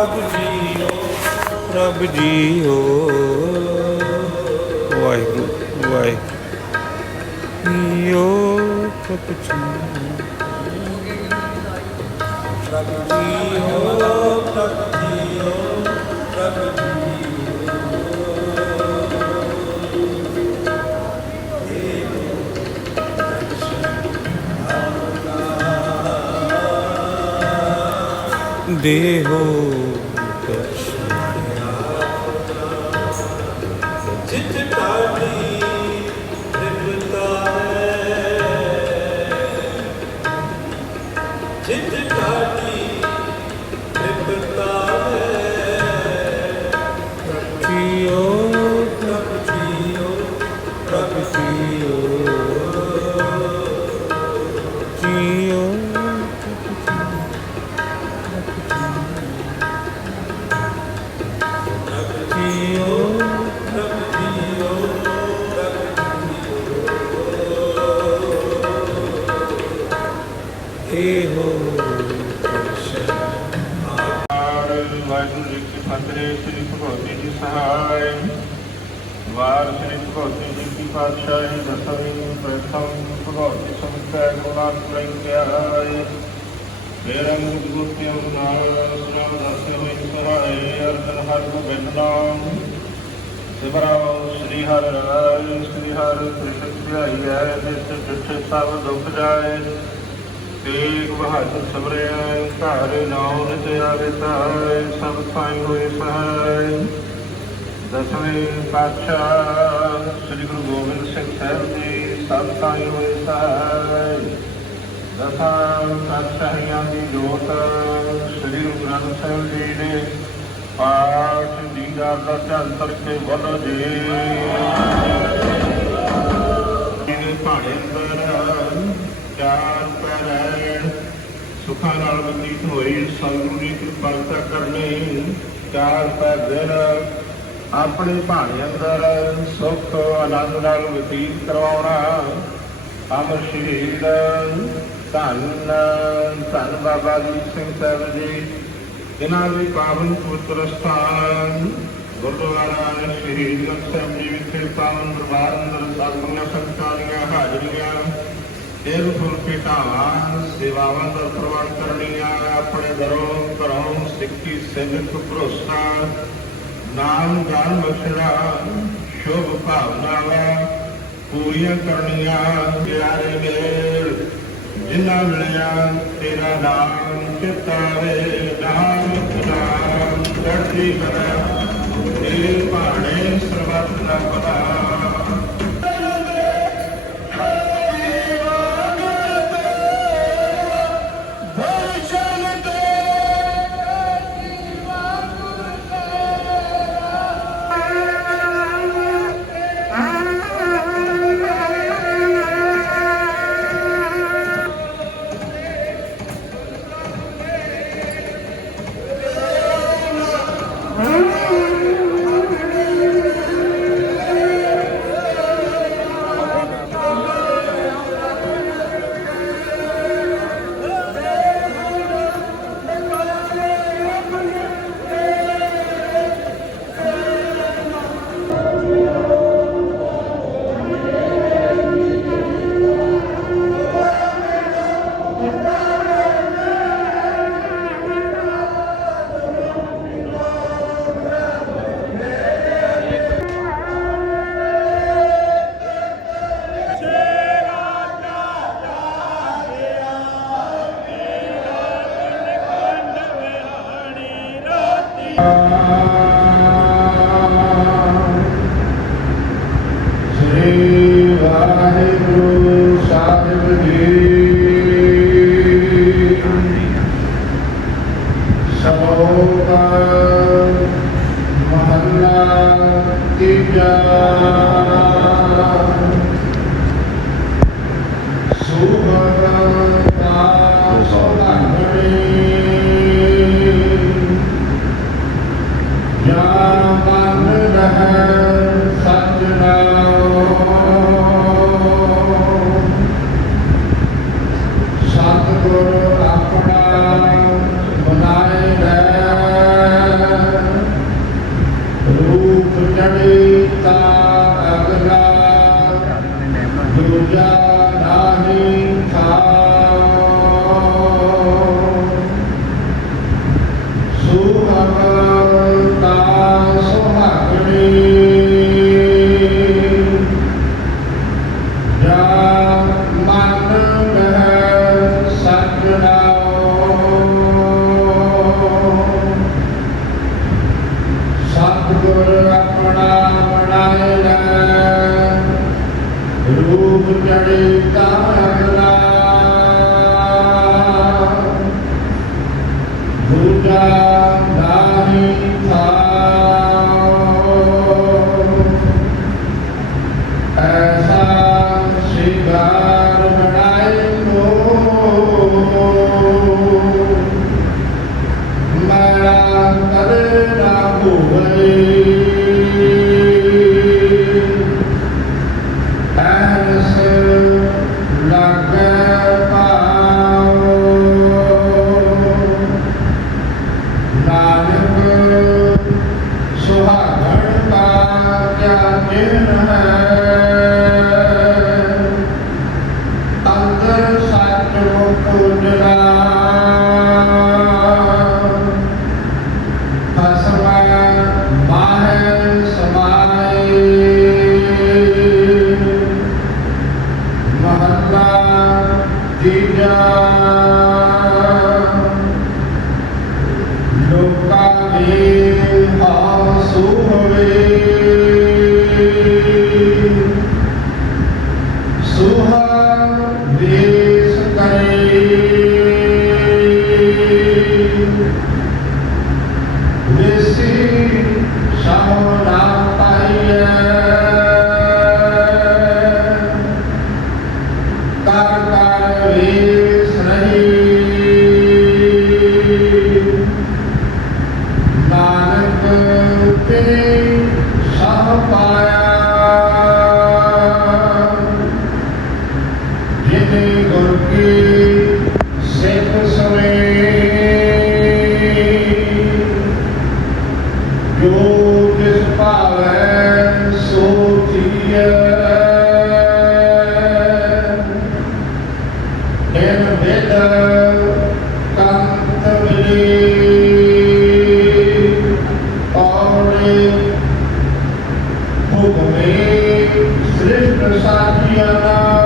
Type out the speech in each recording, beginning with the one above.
ਪ੍ਰਭ ਜੀਓ ਪ੍ਰਭ ਜੀਓ। ਵਾਹਿਗੁਰੂ ਵਾਹਿਗੁਰੂ। ਜੀਓ ਪ੍ਰਭ ਜੀਓ ਪ੍ਰਭ ਜੀਓ ਪ੍ਰਭ ਜੀਓ। ਪ੍ਰਭ ਦੇਹੋ ਜੀ ਕੀ ਪਾਤਸ਼ਾਹੀ ਦਸਵੀਂ ਪ੍ਰਥਮ ਭਗਵਤੀ ਸੰਤੈ ਗੁਣਾ ਪ੍ਰਗਟਿਆਇ ਮੇਰਾ ਮੁਖ ਗੁਰਤਿਉ ਨਾਮ ਦਸੇ ਹੋਇ ਸਹਾਇ ਅਰਜਨ ਹਰ ਗੋਬਿੰਦ ਨਾਮ ਸਿਮਰਾਓ, ਸ੍ਰੀ ਹਰਿ ਰਾਇ ਸ੍ਰੀ ਹਰਿ ਕ੍ਰਿਸ਼ਨ ਧਿਆਈ ਹੈ ਜਿਸ ਜਿਠੇ ਸਭ ਦੁਖ ਜਾਏ, ਤੇਗ ਬਹਾਦਰ ਸਬਰਿਆ ਘਰ ਨਾਉ ਨਿਤ ਆਵੇ ਸਭ ਸਾਈ ਹੋਏ ਸਹਾਇ ਦਸਵੇਂ ਪਾਤਸ਼ਾਹ ਸ੍ਰੀ ਗੁਰੂ ਗੋਬਿੰਦ ਸਿੰਘ ਸਾਹਿਬ ਜੀ, ਸਭ ਹੋਏ ਸਹਾਇ ਦਸਾਂ ਪਾਤਸ਼ਾਹੀਆਂ ਦੀ ਜੋਤ ਸ੍ਰੀ ਗੁਰੂ ਗ੍ਰੰਥ ਸਾਹਿਬ ਜੀ ਨੇ ਪਾਠ ਦੀਦਾਰ ਦਾ ਧਿਆਨ ਕਰਕੇ ਬੋਲੋ ਜੀ ਇਹਨੇ ਭਾੜੇ ਅੰਦਰ ਚਾਰ ਪੈਰ ਸੁਖਾਂ ਨਾਲ ਬਤੀਤ ਹੋਈ ਸਤਿਗੁਰੂ ਦੀ ਕਿਰਪਾਲਤਾ ਕਰਨੀ। ਚਾਰ ਪੈਰ ਦਿਨ ਆਪਣੇ ਭਾਣੇ ਅੰਦਰ ਸੁਖ ਆਨੰਦ ਨਾਲ ਬਤੀਤ ਕਰਵਾਉਣਾ। ਅਮਰ ਸ਼ਹੀਦ ਧੰਨ ਧੰਨ ਬਾਬਾ ਜੀ ਸਿੰਘ ਸਾਹਿਬ ਜੀ। ਇਹਨਾਂ ਦੇ ਪਾਵਨ ਪੁੱਤਰ ਸਥਾਨ ਗੁਰਦੁਆਰਾ ਸ਼ਹੀਦਗੰਜ ਸਾਹਿਬ ਜੀ ਵਿਖੇ ਪਾਵਨ ਦਰਬਾਰ ਅੰਦਰ ਸਾਧੂਆਂ ਸੰਤਾਂ ਦੀਆਂ ਹਾਜ਼ਰੀਆਂ ਇਹ ਫੁਲਕੇ ਢਾਵਾਂ ਸੇਵਾਵਾਂ ਦਾ ਪ੍ਰਵਾਨ ਕਰਨੀਆਂ, ਆਪਣੇ ਦਰੋਂ ਘਰੋਂ ਸਿੱਖੀ ਸਿੱਖ ਭਰੋਸਾ ਨਾਮ ਜਾਣ ਬਖਸ਼ਣਾ ਸ਼ੁਭ ਭਾਵਨਾਵਾਂ ਪੂਰੀਆਂ ਕਰਨੀਆਂ। ਪਿਆਰੇ ਮੇਲ, ਜਿਨ੍ਹਾਂ ਮਿਲਿਆ, ਤੇਰਾ ਨਾਮ ਚਿਤਾਵੇ ਨਾਮ ਨਾਮ ਚੜ੍ਹਦੀ ਕਲਾ ਤੇਰੇ ਕਰ ਕਰ ਵੀਰ ਸਨਹੀ को मैं श्रेष्ठ साथी आना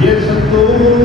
E ele sentou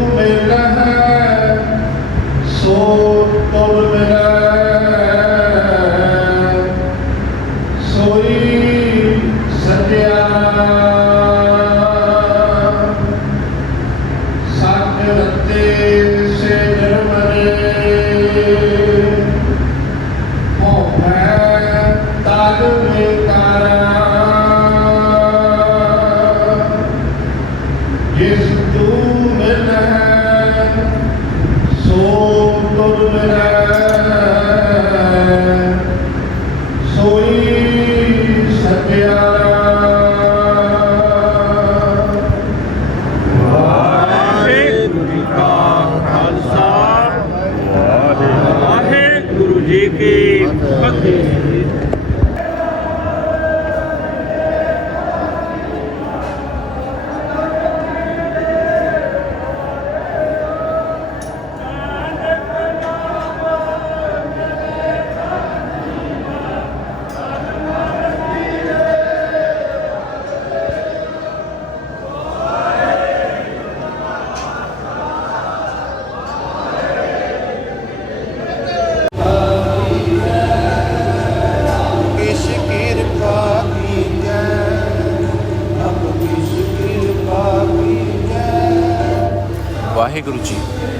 regrudir.